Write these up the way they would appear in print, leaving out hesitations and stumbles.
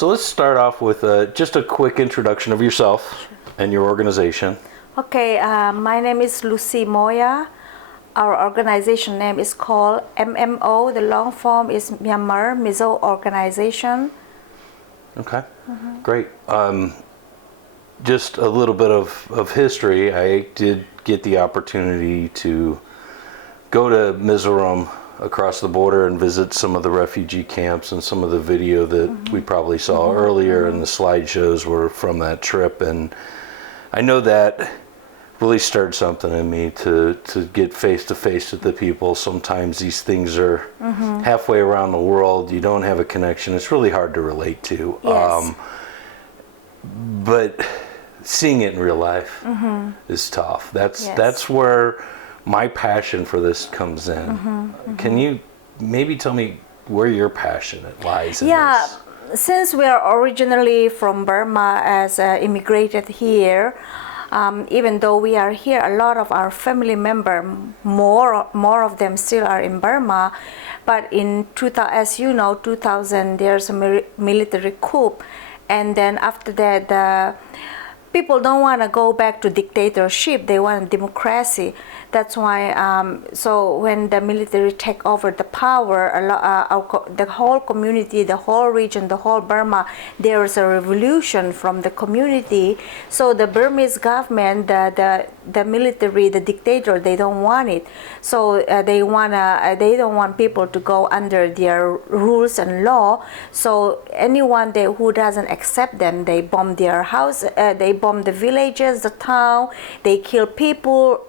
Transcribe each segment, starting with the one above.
So let's start off with just a quick introduction of yourself and your organization. Okay, my name is Lucy Moya. Our organization name is called MMO. The long form is Myanmar Mizo Organization. Okay, great. Just a little bit of history. I did get the opportunity to go to Mizoram across the border and visit some of the refugee camps, and some of the video that we probably saw earlier and the slideshows were from that trip. And I know that really stirred something in me to get face to face with the people. Sometimes these things are halfway around the world. You don't have a connection. It's really hard to relate to. Yes. But seeing it in real life is tough. That's where my passion for this comes in. Can you maybe tell me where your passion lies in this? Since we are originally from Burma as immigrated here, even though we are here, a lot of our family members, more of them still are in Burma. But in 2000, as you know, 2000, there's a military coup, and then after that, the people don't want to go back to dictatorship. They want democracy. That's why. So when the military take over the power, the whole community, the whole region, the whole Burma, there is a revolution from the community. So the Burmese government, the military, the dictator, they don't want it. So they don't want people to go under their rules and law. So anyone who doesn't accept them, they bomb their house. They bomb the villages, the town. They kill people.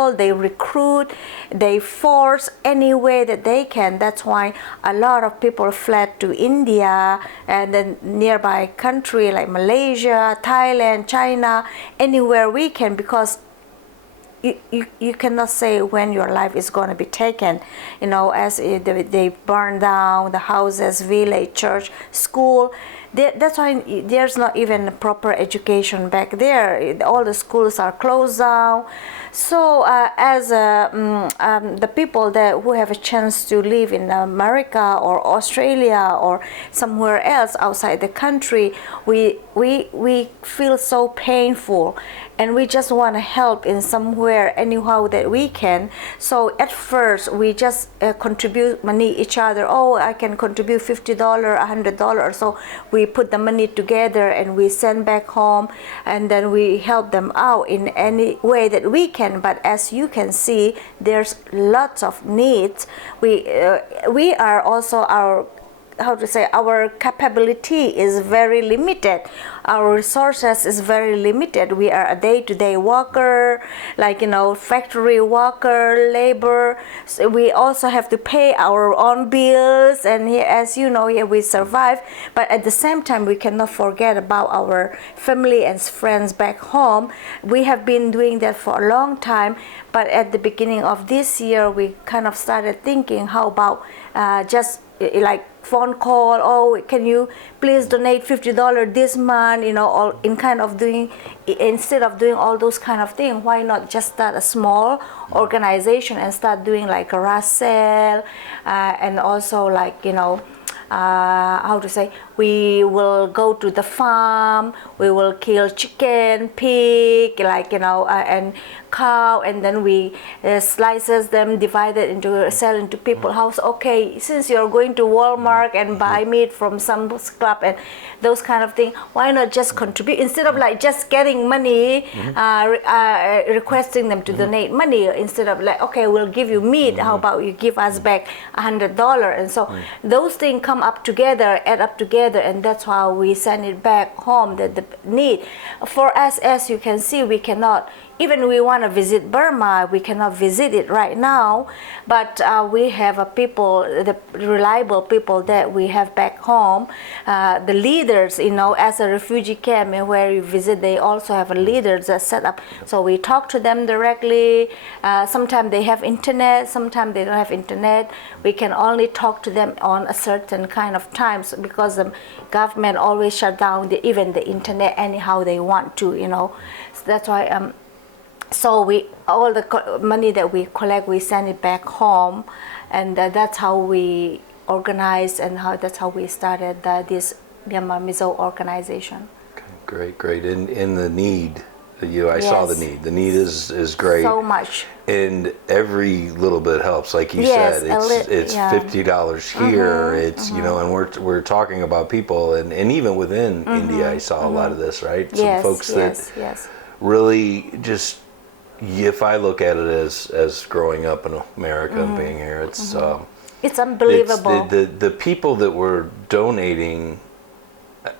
They recruit, they force any way that they can. That's why a lot of people fled to India and then nearby country like Malaysia, Thailand, China, anywhere we can, because you cannot say when your life is going to be taken. As they burn down the houses, village, church, school. That's why there's not even proper education back there. All the schools are closed down. So as the people who have a chance to live in America or Australia or somewhere else outside the country, we feel so painful, and we just want to help in somewhere, anyhow that we can. So at first we just contribute money each other. Oh, I can contribute $50, $100. So we put the money together and we send back home, and then we help them out in any way that we can. But as you can see, there's lots of needs. We are also our capability is very limited. Our resources is very limited. We are a day-to-day worker, factory worker, labor. So we also have to pay our own bills, and here, as you know, here we survive. But at the same time, we cannot forget about our family and friends back home. We have been doing that for a long time, but at the beginning of this year, we kind of started thinking, how about just like phone call, oh, can you please donate $50 this month, all in kind of doing, instead of doing all those kind of things, why not just start a small organization and start doing like a rush sale, and also we will go to the farm, we will kill chicken, pig, and cow, and then we slices them, sell into people's house. Okay, since you're going to Walmart and buy meat from some club and those kind of thing, why not just contribute instead of just getting money, requesting them to donate money, instead of okay, we'll give you meat, how about you give us back $100? And so those things come up together, add up together, and that's how we send it back home, the need. For us, as you can see, we cannot, even we want to visit Burma, we cannot visit it right now, but we have the reliable people that we have back home, the leaders, as a refugee camp where you visit, they also have leaders that set up. So we talk to them directly. Sometimes they have internet, sometimes they don't have internet. We can only talk to them on a certain kind of times, because the government always shut down even the internet anyhow they want to, So that's why. So all the money that we collect, we send it back home, and that's how we organize, and that's how we started this Myanmar Mizo organization. Okay, great. In the need, I saw the Yes. need. The need is great. So much. And every little bit helps, like you Yes, said. a It's yeah. $50 here. It's and we're talking about people, and even within India, I saw a lot of this, right? Some Yes, folks yes, that yes. really just, if I look at it as growing up in America and being here, it's It's unbelievable. the people that were donating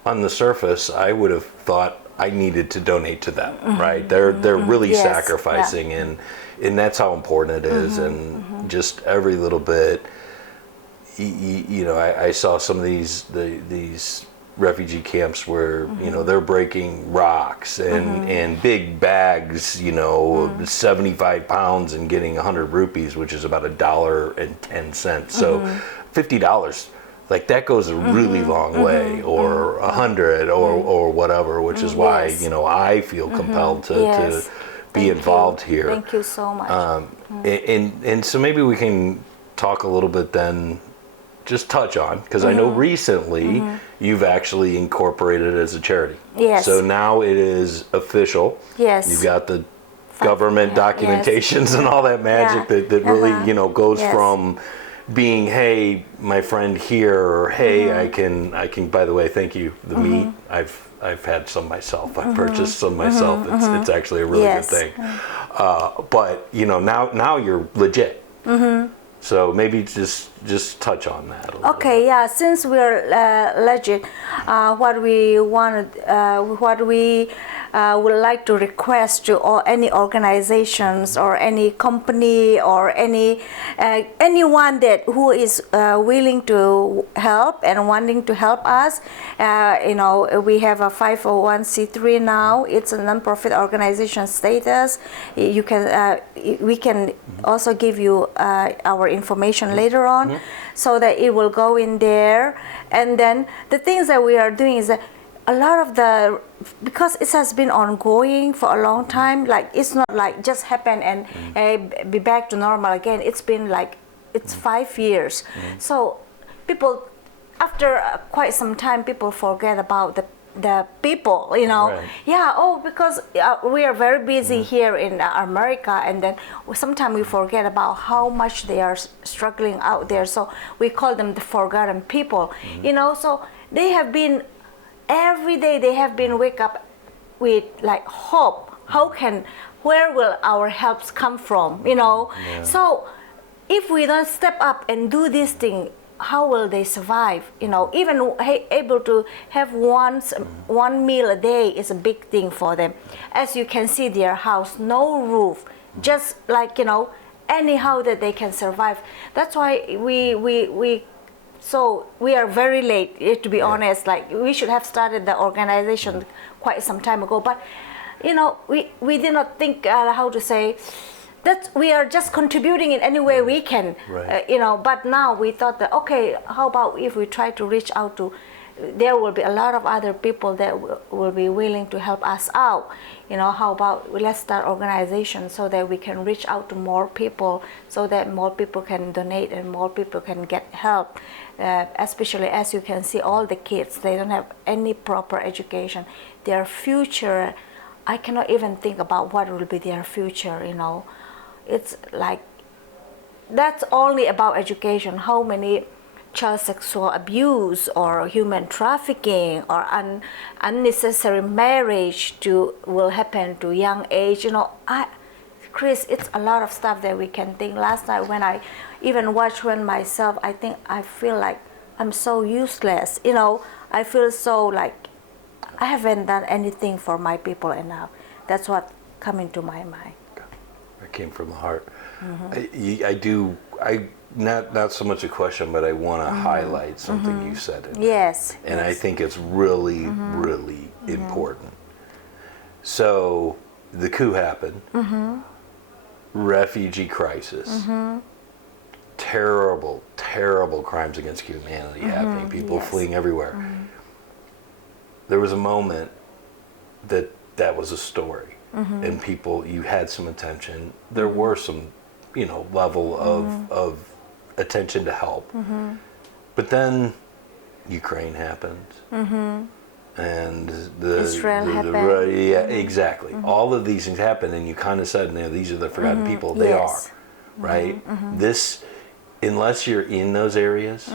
on the surface, I would have thought I needed to donate to them, right? They're really Yes, sacrificing, and that's how important it is, and just every little bit. I saw some of these refugee camps where they're breaking rocks and big bags, 75 pounds, and getting 100 rupees, which is about $1.10. So $50. Like that goes a really long way, or 100, or whatever, which is why Yes. I feel compelled to Yes. be Thank involved you. here. Thank you so much. And so maybe we can talk a little bit then, just touch on, because I know recently you've actually incorporated it as a charity. Yes. So now it is official. Yes. You've got the government Yeah, documentations and all that magic Yeah. that really goes Yes. from being, hey, my friend here, or hey, I can by the way, thank you, the meat, I've had some myself, I've purchased some myself. It's actually a really Yes. good thing. But now you're legit. So maybe just touch on that a little Okay, bit. yeah. Since we're legit, what we wanted, what we would like to request to any organizations or any company or anyone who is willing to help and wanting to help us. We have a 501c3 now. It's a non-profit organization status. You can we can also give you our information later on, so that it will go in there. And then the things that we are doing is that a lot of because it has been ongoing for a long time, like it's not like just happen and be back to normal again. It's been like, it's 5 years. So people, after quite some time, people forget about the people, Right. Yeah, because we are very busy here in America, and then sometimes we forget about how much they are struggling out there. So we call them the forgotten people. So they have been, every day they have been wake up with like hope. Where will our helps come from? So if we don't step up and do this thing, how will they survive? Even able to have one meal a day is a big thing for them. As you can see, their house, no roof, just like anyhow that they can survive. That's why we are very late, to be honest. Like, we should have started the organization quite some time ago, but we did not think how to say that we are just contributing in any way we can. Right. But now we thought that, okay, how about if we try to reach out to, there will be a lot of other people that will be willing to help us out. How about let's start organization so that we can reach out to more people, so that more people can donate and more people can get help. Especially, as you can see, all the kids, they don't have any proper education. Their future, I cannot even think about what will be their future. It's like, that's only about education. How many child sexual abuse or human trafficking or unnecessary marriage will happen to young age? Chris, it's a lot of stuff that we can think. Last night when I even watched one myself, I feel like I'm so useless. I feel so like I haven't done anything for my people enough. That's what come into my mind. It came from the heart. Not so much a question, but I want to highlight something you said in there. Yes. And yes. I think it's really, really important. So the coup happened, refugee crisis, terrible, terrible crimes against humanity happening, people Yes. fleeing everywhere. There was a moment that was a story, and people, you had some attention. There were some, level of attention to help. But then Ukraine happened. And Israel happened. Exactly. All of these things happen, and you kind of said, these are the forgotten people. They Yes. are, right? This, unless you're in those areas,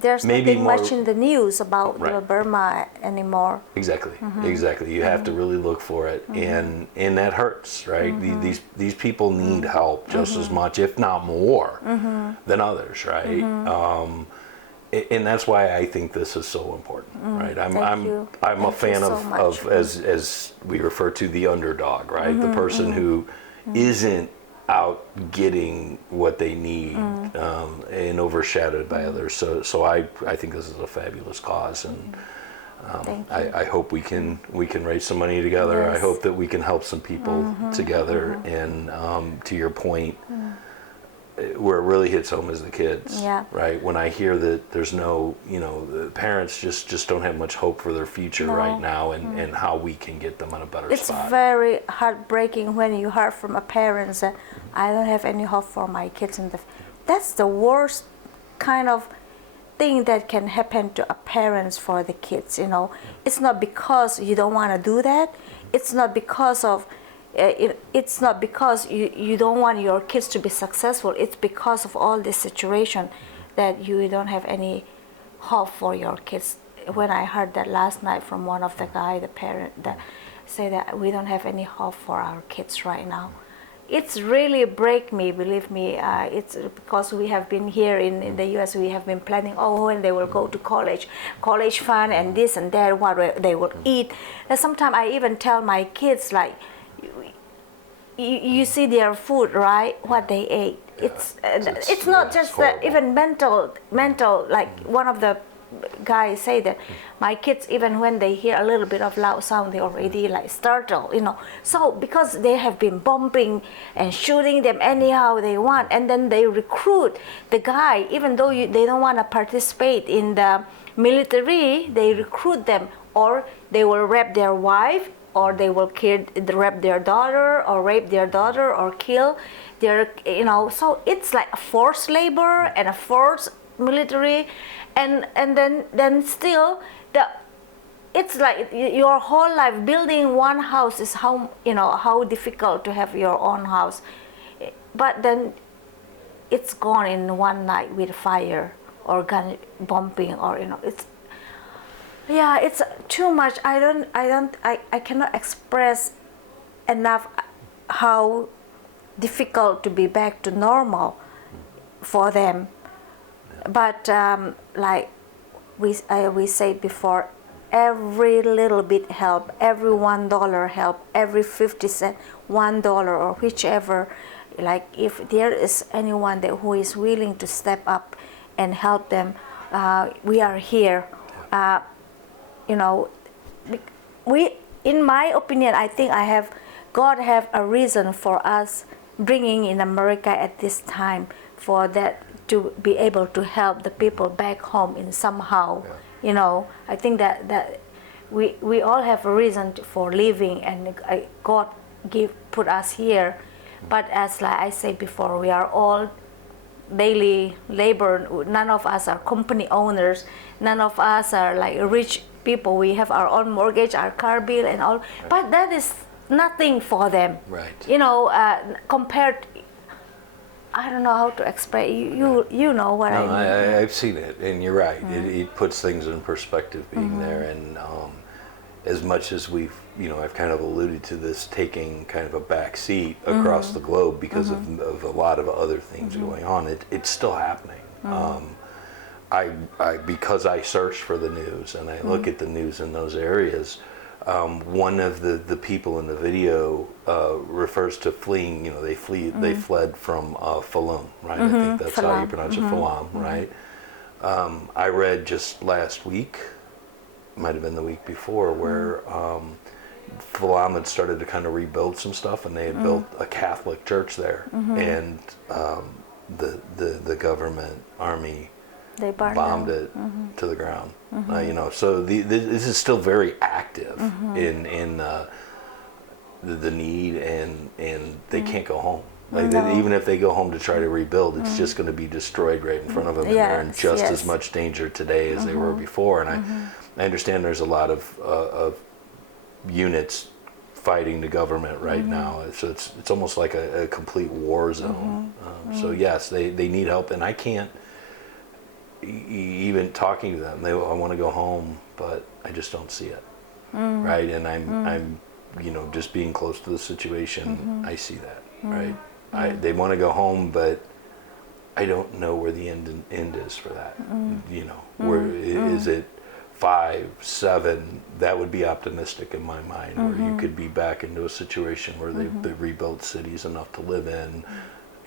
There's maybe nothing more- much in the news about Right. Burma anymore. exactly, exactly. You have to really look for it, and that hurts, right? These people need help just as much, if not more, than others, right? And that's why I think this is so important, right? I'm Thank a fan you so of much. as we refer to the underdog, right? The person who isn't out getting what they need and overshadowed by others. So I think this is a fabulous cause, and Thank you. I hope we can raise some money together. I Yes. hope that we can help some people together. And to your point, where it really hits home is the kids, Yeah. right? When I hear that there's no, the parents just don't have much hope for their future No. right now, and how we can get them in a better It's spot. very heartbreaking when you hear from a parent that I don't have any hope for my kids that's the worst kind of thing that can happen to a parents for the kids. It's not because you don't want to do that. It's not because of it's not because you don't want your kids to be successful. It's because of all this situation that you don't have any hope for your kids. When I heard that last night from one of the parent that say that we don't have any hope for our kids right now, it's really break me, believe me. It's because we have been here in the US, we have been planning, when they will go to college fund and this and that, what they will eat. And sometimes I even tell my kids, like, you see their food, right? What they ate. It's not just that, even mental. Like one of the guys say that my kids, even when they hear a little bit of loud sound, they already like startle. So because they have been bombing and shooting them anyhow they want, and then they recruit the guy, even though they don't want to participate in the military, they recruit them, or they will rape their wife, or they will rape their daughter, or kill their, so it's like a forced labor and a forced military, and then still it's like your whole life building one house is how difficult to have your own house, but then it's gone in one night with fire or gun bombing, or it's too much. I cannot express enough how difficult to be back to normal for them. But like we said before, every little bit help, every $1 help, every 50 cent, $1 or whichever. Like if there is anyone who is willing to step up and help them, we are here. In my opinion, I think God have a reason for us bringing in America at this time, for that to be able to help the people back home in somehow. I think that we all have a reason for living, and God put us here. But as like I said before, we are all daily labor. None of us are company owners. None of us are like rich people. We have our own mortgage, our car bill, and all. Right. But that is nothing for them. Right. Compared. I don't know how to explain. You know what I mean. I've seen it, and you're right. It puts things in perspective being there, and as much as I've kind of alluded to this taking kind of a back seat across the globe because of a lot of other things going on, it's still happening. Because I search for the news and I look at the news in those areas, one of the people in the video refers to fleeing. They fled from Falam, right? I think that's how you pronounce it, Falam, right? I read just last week, might have been the week before, where Falam had started to kind of rebuild some stuff, and they had built a Catholic church there, and the government army they bombed it to the ground. So this is still very active in the need, and they can't go home. Like No. even if they go home to try to rebuild, it's just going to be destroyed right in front of them, and they're in Yes, just yes. as much danger today as they were before. And I understand there's a lot of units fighting the government right now, so it's almost like a complete war zone. So yes, they need help, and I can't even talking to them. I want to go home, but I just don't see it. Right, and I'm just being close to the situation, I see that. Right, they want to go home, but I don't know where the end is for that. Where is it? 5, 7? That would be optimistic in my mind, where you could be back into a situation where they rebuilt cities enough to live in,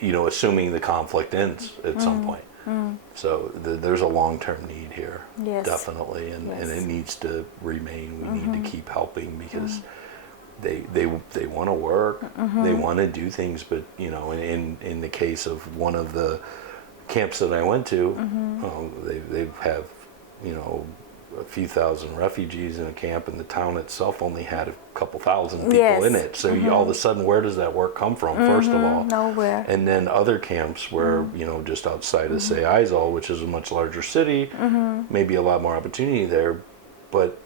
assuming the conflict ends at some point. So there's a long-term need here, Yes. definitely, and it needs to remain. We need to keep helping because they want to work, they want to do things, but in the case of one of the camps that I went to, they have a few thousand refugees in a camp, and the town itself only had a couple thousand people in it. So all of a sudden, where does that work come from? First of all, Nowhere. and then other camps where just outside of say Aizawl, which is a much larger city, maybe a lot more opportunity there, but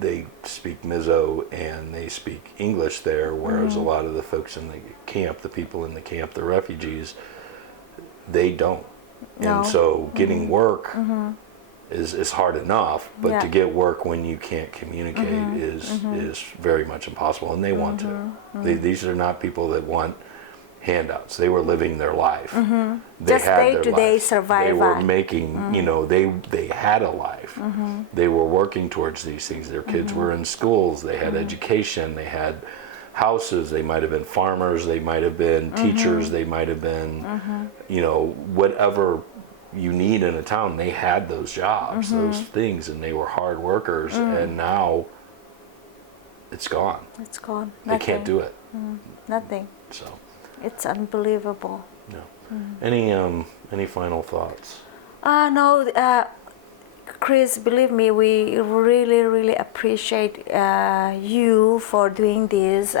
they speak Mizo and they speak English there, whereas a lot of the folks in the camp, the people in the camp, the refugees, they don't. No. And so getting work is hard enough, but to get work when you can't communicate is very much impossible, and they want to. These are not people that want handouts. They were living their life. They Just had their day-to-day life. They were survival. making, they had a life. They were working towards these things. Their kids were in schools. They had education. They had houses. They might have been farmers. They might have been teachers. They might have been, whatever you need in a town. They had those jobs, those things, and they were hard workers. And now it's gone. It's gone. They can't do it. Nothing. So. It's unbelievable. No. Any final thoughts? No, Chris, believe me, we really, really appreciate you for doing this.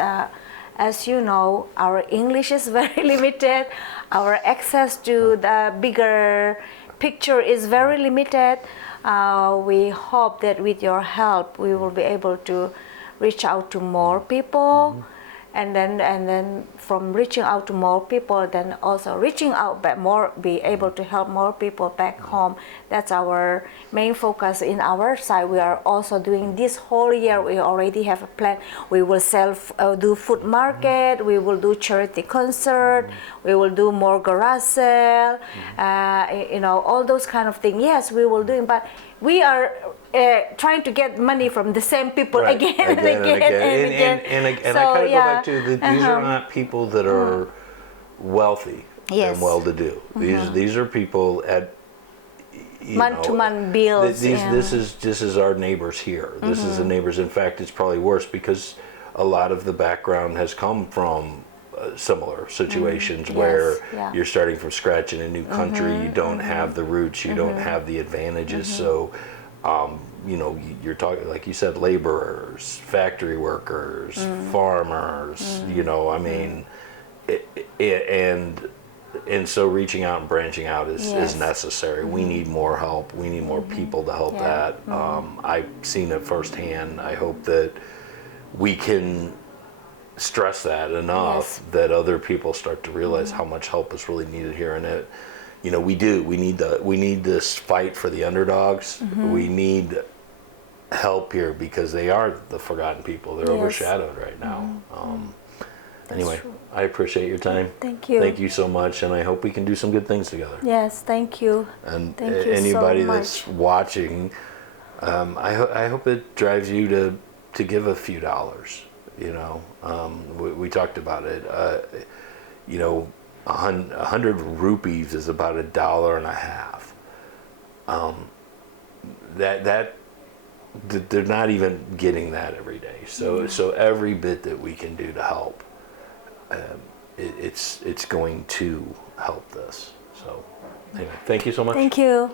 As you know, our English is very limited. Our access to the bigger picture is very limited. We hope that with your help, we will be able to reach out to more people. And then from reaching out to more people, then also reaching out but more, be able to help more people back home. That's our main focus in our side. We are also doing this whole year. We already have a plan. We will do food market. We will do charity concert. We will do more garage sale. All those kind of things. Yes, we will do it, but we are trying to get money from the same people again and again. And I So, kind of go back to these are not people that are wealthy and well-to-do. These are people at month-to-month bills. This is our neighbors here. This is the neighbors. In fact, it's probably worse because a lot of the background has come from similar situations where you're starting from scratch in a new country. You don't have the roots. You don't have the advantages. So. You're talking, like you said, laborers, factory workers, farmers, and so reaching out and branching out is necessary. We need more help. We need more people to help that. I've seen it firsthand. I hope that we can stress that enough that other people start to realize how much help is really needed here. And we need this fight for the underdogs. We need help here because they are the forgotten people. They're overshadowed right now. Anyway, I appreciate your time. Thank you. Thank you so much, and I hope we can do some good things together. Yes, thank you. And thank you anybody so much. that's watching, I hope it drives you to give a few dollars. We talked about it. 100 rupees is about $1.50. They're not even getting that every day. So every bit that we can do to help, it's going to help this. So anyway, thank you so much. Thank you.